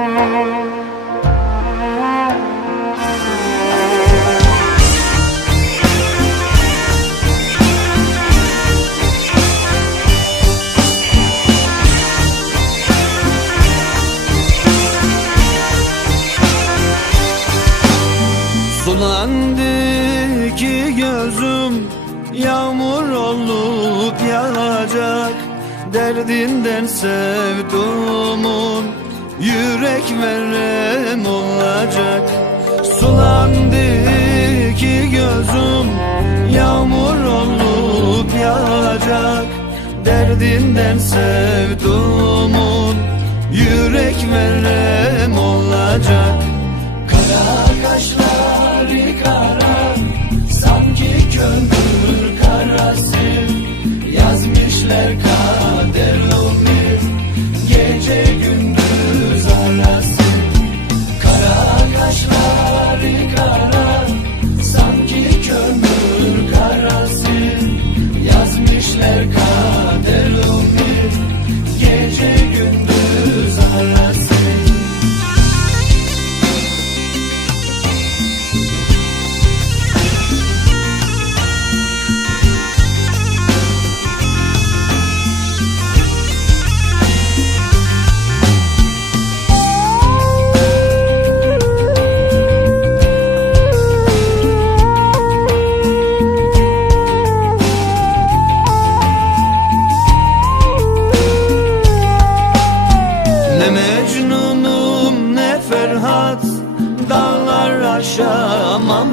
Sulandı ki gözüm Yağmur olup yağacak Derdinden sevduğumun Yürek veren olacak. Sulandı ki gözüm Yağmur olup yağacak. Derdinden sevduğumun Yürek verem olacak. Kara kaşları kara Sanki kömür karası. Yazmışlar kaderimi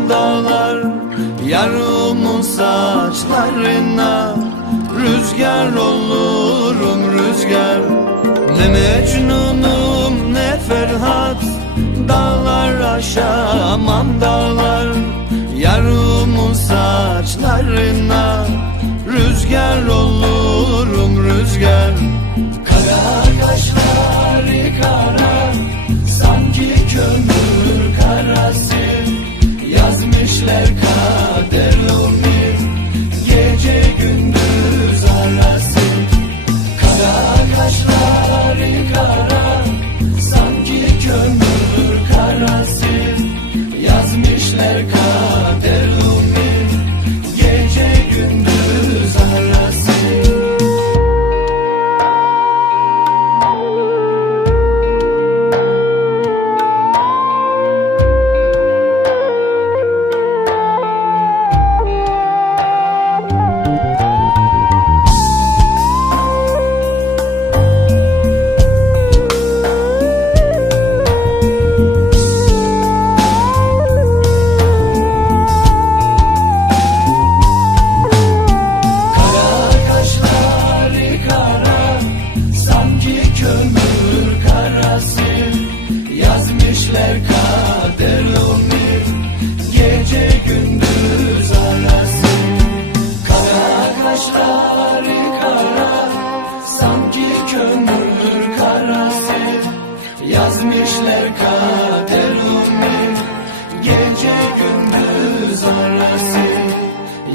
dağlar Yarımın saçlarına. Rüzgar olurum rüzgar. Ne Mecnun'um Kader kader olmuş. kader kader Gece gündüz arasın Kara kaşları kara Sanki kömür karası Yazmışlar kader lonely Gece gündüz arası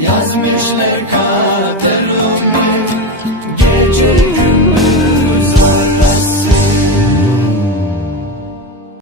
Yazmışlar kader